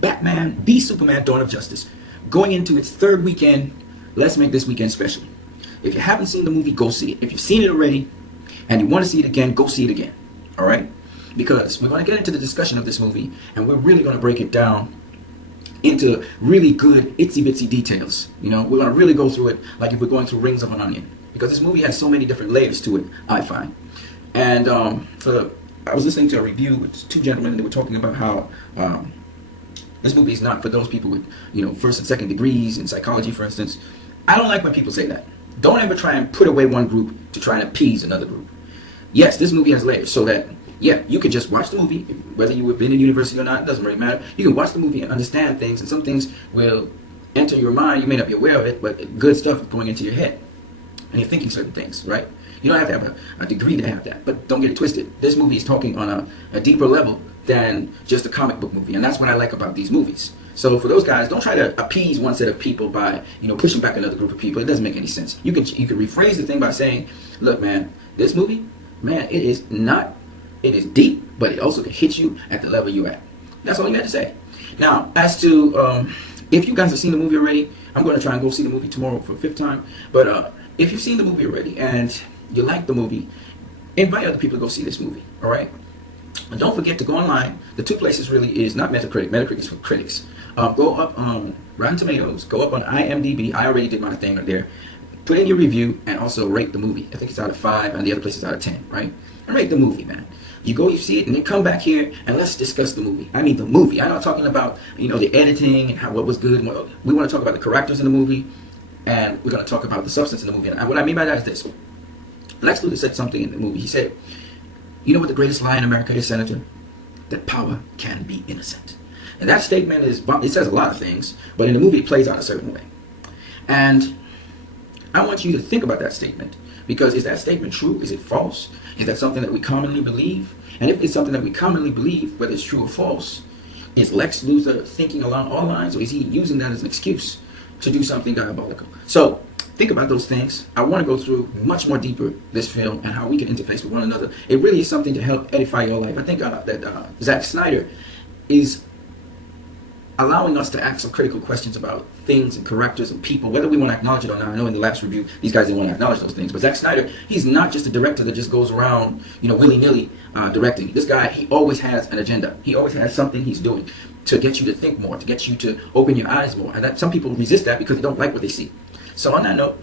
Batman v Superman: Dawn of Justice, going into its third weekend. Let's make this weekend special. If you haven't seen the movie, go see it. If you've seen it already and you want to see it again, go see it again. All right? Because we're going to get into the discussion of this movie, and we're really going to break it down into really good itsy bitsy details. You know, we're going to really go through it like if we're going through rings of an onion, because this movie has so many different layers to it, I find. And I was listening to a review with two gentlemen, and they were talking about how this movie is not for those people with, you know, first and second degrees in psychology, for instance. I don't like when people say that. Don't ever try and put away one group to try and appease another group. Yes, this movie has layers, so that, yeah, you can just watch the movie, whether you have been in university or not, it doesn't really matter. You can watch the movie and understand things, and some things will enter your mind. You may not be aware of it, but good stuff is going into your head, and you're thinking certain things, right? You don't have to have a degree to have that, but don't get it twisted. This movie is talking on a deeper level than just a comic book movie, and that's what I like about these movies. So for those guys, don't try to appease one set of people by, you know, pushing back another group of people. It doesn't make any sense. You can rephrase the thing by saying, look, man, this movie, man, it is deep, but it also can hit you at the level you're at. That's all you had to say. Now, as to if you guys have seen the movie already, I'm going to try and go see the movie tomorrow for the 5th time. But if you've seen the movie already and you like the movie, invite other people to go see this movie, all right? And don't forget to go online. The two places really is not Metacritic. Metacritic is for critics. Go up on Rotten Tomatoes. Go up on IMDB. I already did my thing right there. Put in your review and also rate the movie. I think it's out of 5 and the other place is out of 10, right? And rate the movie, man. You go, you see it, and then come back here and let's discuss the movie. I mean the movie. I'm not talking about, you know, the editing and what was good. We want to talk about the characters in the movie, and we're going to talk about the substance in the movie. And what I mean by that is this. Lex Luthor said something in the movie. He said, you know what the greatest lie in America is, Senator? That power can be innocent. And that statement it says a lot of things, but in the movie it plays out a certain way. And I want you to think about that statement, because is that statement true? Is it false? Is that something that we commonly believe? And if it's something that we commonly believe, whether it's true or false, is Lex Luthor thinking along all lines, or is he using that as an excuse to do something diabolical? So think about those things. I want to go through much more deeper this film and how we can interface with one another. It really is something to help edify your life. I think that Zack Snyder is allowing us to ask some critical questions about things and characters and people, whether we want to acknowledge it or not. I know in the last review, these guys didn't want to acknowledge those things, but Zack Snyder, he's not just a director that just goes around, you know, willy-nilly directing. This guy, he always has an agenda. He always has something he's doing to get you to think more, to get you to open your eyes more. And that some people resist that because they don't like what they see. So on that note,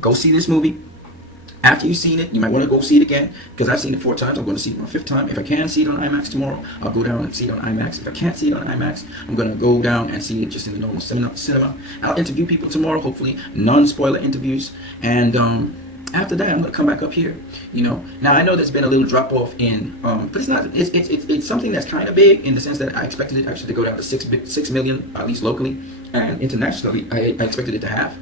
go see this movie. After you've seen it, you might want to go see it again, because I've seen it 4 times. I'm going to see it my 5th time. If I can see it on IMAX tomorrow, I'll go down and see it on IMAX. If I can't see it on IMAX, I'm going to go down and see it just in the normal cinema. I'll interview people tomorrow, hopefully non-spoiler interviews. And after that, I'm going to come back up here. You know, now I know there's been a little drop off in, but it's not. It's something that's kind of big in the sense that I expected it actually to go down to 6 million, at least locally, and internationally, I expected it to have.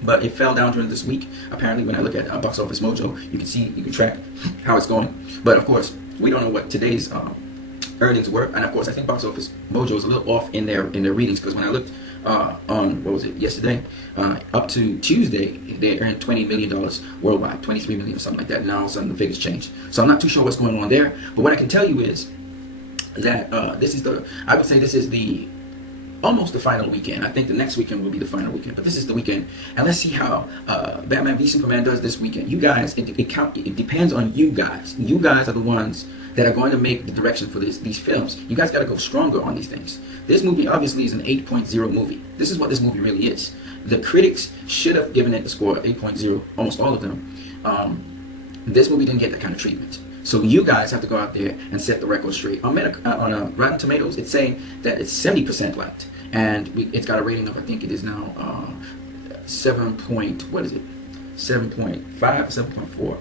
But it fell down during this week. Apparently, when I look at Box Office Mojo, you can track how it's going. But of course, we don't know what today's earnings were, and of course, I think Box Office Mojo is a little off in their readings, because when I looked on yesterday, up to Tuesday, they earned $20 million worldwide, 23 million or something like that. Now all of a sudden the figures changed, so I'm not too sure what's going on there. But what I can tell you is that I would say this is almost the final weekend. I think the next weekend will be the final weekend, but this is the weekend, and let's see how Batman v Superman does this weekend. You guys, it depends on you guys. You guys are the ones that are going to make the direction for these films. You guys got to go stronger on these things. This movie obviously is an 8.0 movie. This is what this movie really is. The critics should have given it the score of 8.0, almost all of them. This movie didn't get that kind of treatment. So you guys have to go out there and set the record straight. On Rotten Tomatoes, it's saying that it's 70% liked, and it's got a rating of, I think it is now 7.5 or 7.4.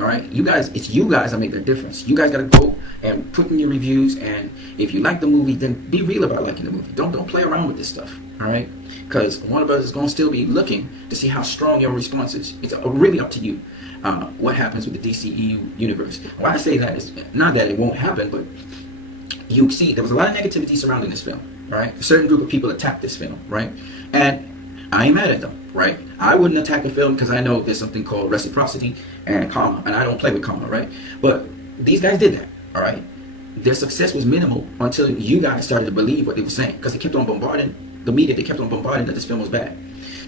All right, you guys, it's you guys that make the difference. You guys got to go and put in your reviews, and if you like the movie, then be real about liking the movie. Don't play around with this stuff. All right, because one of us is going to still be looking to see how strong your response is. It's really up to you. What happens with the DCEU universe? Why I say that is not that it won't happen, but you see there was a lot of negativity surrounding this film, right? A certain group of people attacked this film, right? And I ain't mad at them, right? I wouldn't attack a film because I know there's something called reciprocity and karma, and I don't play with karma, right? But these guys did that, all right? their success was minimal until you guys started to believe what they were saying, because they kept on bombarding the media. They kept on bombarding that this film was bad.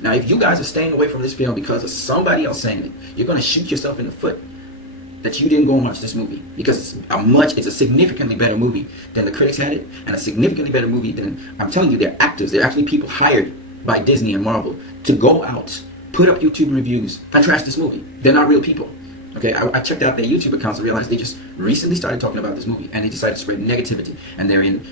Now, if you guys are staying away from this film because of somebody else saying it, you're going to shoot yourself in the foot that you didn't go and watch this movie, because it's a significantly better movie than the critics had it, and a significantly better movie than, I'm telling you, they're actors. They're actually people hired by Disney and Marvel to go out, put up YouTube reviews and trash this movie. They're not real people. Okay, I checked out their YouTube accounts and realized they just recently started talking about this movie, and they decided to spread negativity. And they're in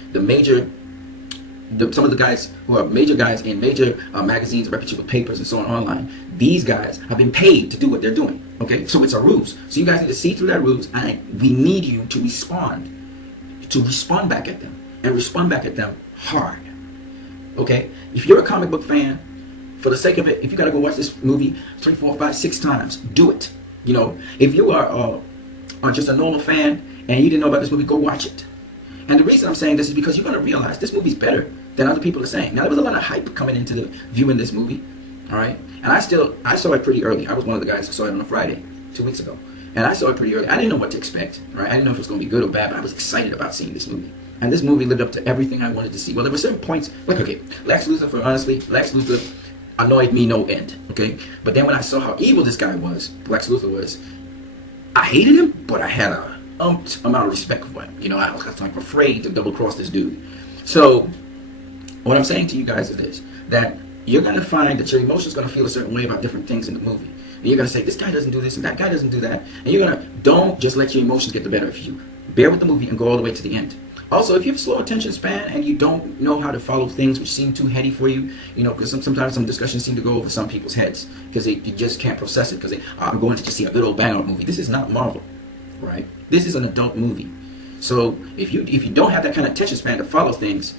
some of the guys who are major guys in major magazines, reputable papers, and so on online. These guys have been paid to do what they're doing. Okay, so it's a ruse. So you guys need to see through that ruse, and we need you to respond back at them, and respond back at them hard. Okay, if you're a comic book fan, for the sake of it, if you got to go watch this movie 3, 4, 5, 6 times, do it. You know, if you are just a normal fan and you didn't know about this movie, go watch it. And the reason I'm saying this is because you're going to realize this movie's better than other people are saying. Now, there was a lot of hype coming into the viewing this movie, all right? And I saw it pretty early. I was one of the guys who saw it on a Friday 2 weeks ago. And I saw it pretty early. I didn't know what to expect, right? I didn't know if it was going to be good or bad, but I was excited about seeing this movie. And this movie lived up to everything I wanted to see. Well, there were certain points, like, okay, Lex Luthor annoyed me no end, okay? But then when I saw how evil this guy was, Lex Luthor was, I hated him, but I had a amount of respect for him. You know, I was like afraid to double cross this dude. So what I'm saying to you guys is this, that you're going to find that your emotions going to feel a certain way about different things in the movie. And you're going to say, this guy doesn't do this and that guy doesn't do that. And you're going to, don't just let your emotions get the better of you. Bear with the movie and go all the way to the end. Also, if you have a slow attention span and you don't know how to follow things which seem too heady for you, you know, because sometimes some discussions seem to go over some people's heads because you just can't process it, because I'm going to just see a good old bang-up movie. This is not Marvel, right? This is an adult movie. So if you don't have that kind of attention span to follow things,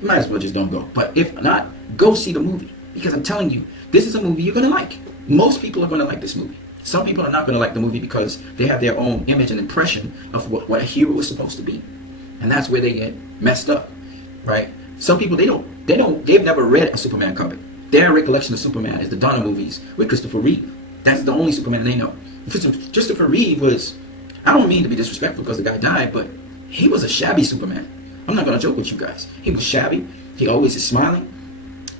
you might as well just don't go. But if not, go see the movie, because I'm telling you, this is a movie you're going to like. Most people are going to like this movie. Some people are not going to like the movie because they have their own image and impression of what a hero is supposed to be. And that's where they get messed up, right? Some people, they've never read a Superman comic. Their recollection of Superman is the Donner movies with Christopher Reeve. That's the only Superman they know. Christopher Reeve was, I don't mean to be disrespectful because the guy died, but he was a shabby Superman. I'm not going to joke with you guys. He was shabby. He always is smiling.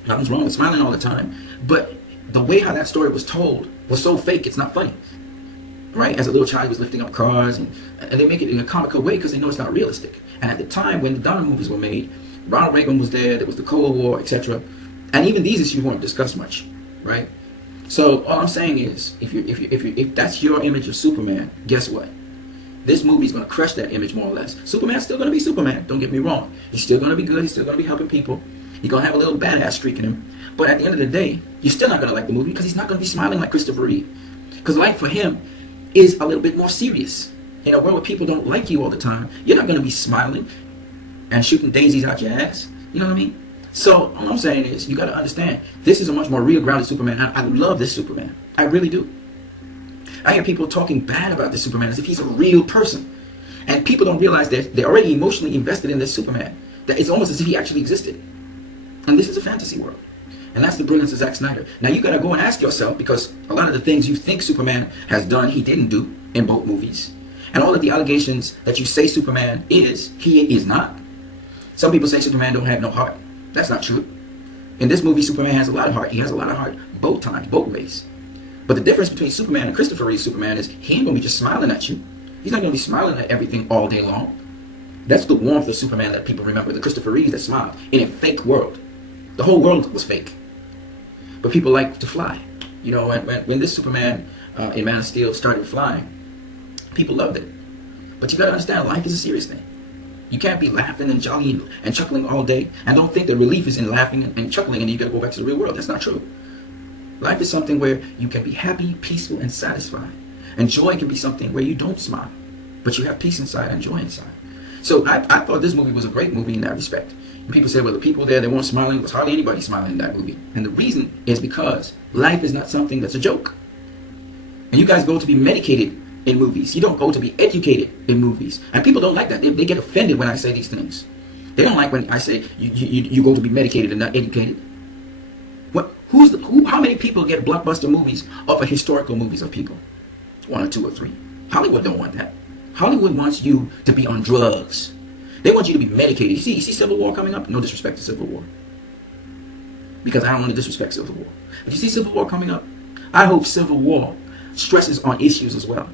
Nothing's wrong with smiling all the time. But the way how that story was told was so fake, it's not funny. Right? As a little child, he was lifting up cars, and they make it in a comical way because they know it's not realistic. And at the time when the Donner movies were made, Ronald Reagan was there was the Cold War, etc. And even these issues weren't discussed much, right? So all I'm saying is, if that's your image of Superman, guess what? This movie's going to crush that image more or less. Superman's still going to be Superman, don't get me wrong. He's still going to be good, he's still going to be helping people. He's going to have a little badass streak in him. But at the end of the day, you're still not going to like the movie because he's not going to be smiling like Christopher Reeve. Because life for him is a little bit more serious. In a world where people don't like you all the time, you're not going to be smiling and shooting daisies out your ass. You know what I mean? So all I'm saying is, you got to understand, this is a much more real grounded Superman. I love this Superman. I really do. I hear people talking bad about this Superman as if he's a real person. And people don't realize that they're already emotionally invested in this Superman. That it's almost as if he actually existed. And this is a fantasy world. And that's the brilliance of Zack Snyder. Now you got to go and ask yourself, because a lot of the things you think Superman has done, he didn't do in both movies. And all of the allegations that you say Superman is, he is not. Some people say Superman don't have no heart. That's not true. In this movie, Superman has a lot of heart. He has a lot of heart both times, both ways. But the difference between Superman and Christopher Reeve Superman is he ain't going to be just smiling at you. He's not going to be smiling at everything all day long. That's the warmth of Superman that people remember, the Christopher Reeve that smiled in a fake world. The whole world was fake. But people like to fly. You know, when this Superman in Man of Steel started flying, people loved it. But you got to understand, life is a serious thing. You can't be laughing and jolly and chuckling all day, and don't think the relief is in laughing and chuckling and you got to go back to the real world. That's not true. Life is something where you can be happy, peaceful, and satisfied. And joy can be something where you don't smile, but you have peace inside and joy inside. So I thought this movie was a great movie in that respect. And people say, well, the people there, they weren't smiling. There was hardly anybody smiling in that movie. And the reason is because life is not something that's a joke. And you guys go to be medicated in movies. You don't go to be educated in movies. And people don't like that. They get offended when I say these things. They don't like when I say you go to be medicated and not educated. What? How many people get blockbuster movies off of historical movies of people? 1 or 2 or 3. Hollywood don't want that. Hollywood wants you to be on drugs. They want you to be medicated. You see Civil War coming up? No disrespect to Civil War, because I don't want to disrespect Civil War. If you see Civil War coming up, I hope Civil War stresses on issues as well.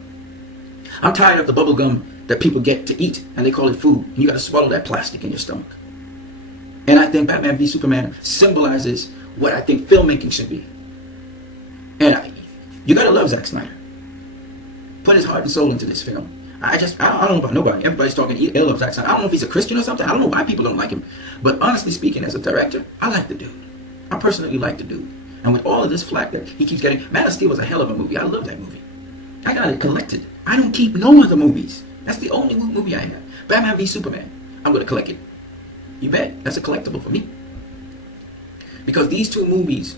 I'm tired of the bubble gum that people get to eat and they call it food, and you got to swallow that plastic in your stomach. And I think Batman v Superman symbolizes what I think filmmaking should be. And you got to love Zack Snyder. Put his heart and soul into this film. I don't know about nobody. Everybody's talking ill of Zack Snyder. I don't know if he's a Christian or something. I don't know why people don't like him. But honestly speaking, as a director, I like the dude. I personally like the dude. And with all of this flack that he keeps getting, Man of Steel was a hell of a movie. I love that movie. I got it collected. I don't keep no other movies. That's the only movie I have. Batman v Superman. I'm going to collect it. You bet. That's a collectible for me. Because these two movies,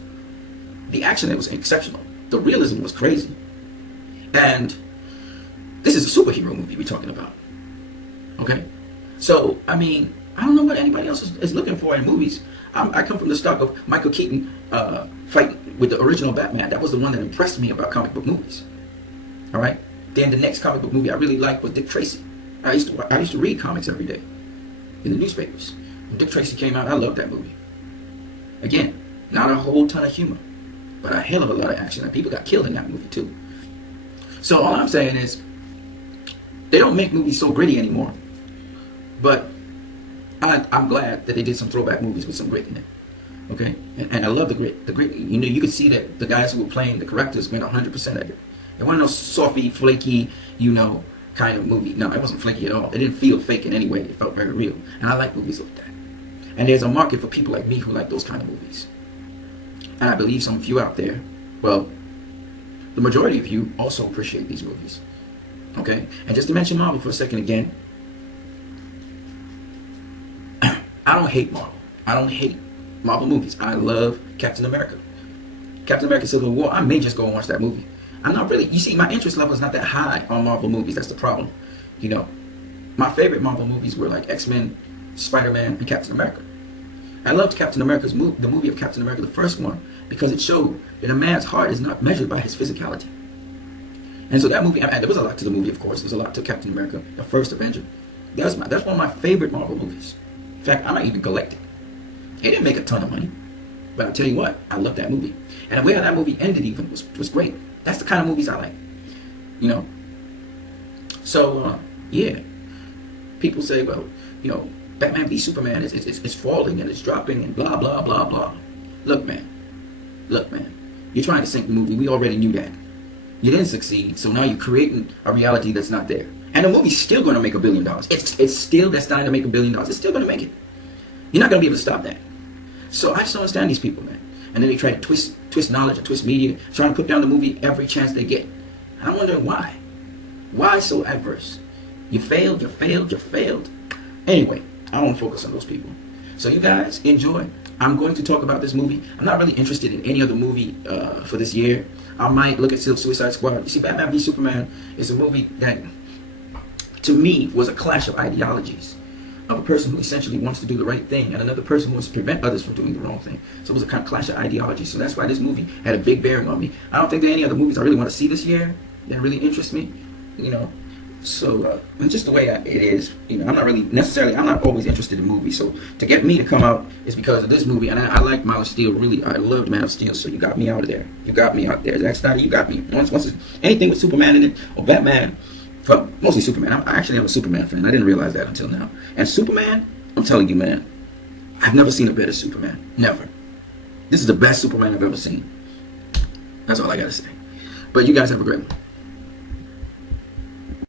the action was exceptional. The realism was crazy. And this is a superhero movie we're talking about. Okay? So, I mean, I don't know what anybody else is looking for in movies. I come from the stock of Michael Keaton fighting with the original Batman. That was the one that impressed me about comic book movies. All right? Then the next comic book movie I really liked was Dick Tracy. I used to read comics every day in the newspapers. When Dick Tracy came out, I loved that movie. Again, not a whole ton of humor, but a hell of a lot of action. And people got killed in that movie too. So all I'm saying is, they don't make movies so gritty anymore. But I'm glad that they did some throwback movies with some grit in it. Okay? And I love the grit. The grit, you know, you could see that the guys who were playing the characters went 100% at it. It wasn't no softy, flaky, you know, kind of movie. No, it wasn't flaky at all. It didn't feel fake in any way. It felt very real. And I like movies like that. And there's a market for people like me who like those kind of movies. And I believe some of you out there, well, the majority of you also appreciate these movies. Okay? And just to mention Marvel for a second again, I don't hate Marvel. I don't hate Marvel movies. I love Captain America. Captain America Civil War, I may just go and watch that movie. I'm not really, you see, my interest level is not that high on Marvel movies. That's the problem. You know, my favorite Marvel movies were like X-Men, Spider-Man, and Captain America. I loved Captain America's the movie of Captain America, the first one, because it showed that a man's heart is not measured by his physicality. And so that movie, and there was a lot to the movie, of course. There was a lot to Captain America, the first Avenger. That's one of my favorite Marvel movies. In fact, I might even collect it. It didn't make a ton of money, but I'll tell you what, I love that movie. And the way how that movie ended even was great. That's the kind of movies I like, you know. So, yeah. People say, well, you know, Batman v Superman is falling and it's dropping and blah, blah, blah, blah. Look, man. You're trying to sink the movie. We already knew that. You didn't succeed, so now you're creating a reality that's not there. And the movie's still going to make $1 billion. It's still destined to make $1 billion. It's still going to make it. You're not going to be able to stop that. So I just don't understand these people, man. And then they try to twist knowledge and twist media, trying to put down the movie every chance they get. And I'm wondering why. Why so adverse? You failed. Anyway, I don't want to focus on those people. So you guys enjoy. I'm going to talk about this movie. I'm not really interested in any other movie for this year. I might look at Suicide Squad. You see, Batman v Superman is a movie that, to me, was a clash of ideologies. Of a person who essentially wants to do the right thing and another person who wants to prevent others from doing the wrong thing. So it was a kind of clash of ideologies. So that's why this movie had a big bearing on me. I don't think there are any other movies I really want to see this year that really interest me, you know. So it's just the way it is. You know, I'm not always interested in movies. So to get me to come out is because of this movie. And I like Man of Steel, really. I loved Man of Steel. So you got me out of there. You got me out there. Zack Snyder, you got me. Once anything with Superman in it or Batman. Well, mostly Superman. I actually am a Superman fan. I didn't realize that until now. And Superman, I'm telling you, man, I've never seen a better Superman. Never. This is the best Superman I've ever seen. That's all I got to say. But you guys have a great one.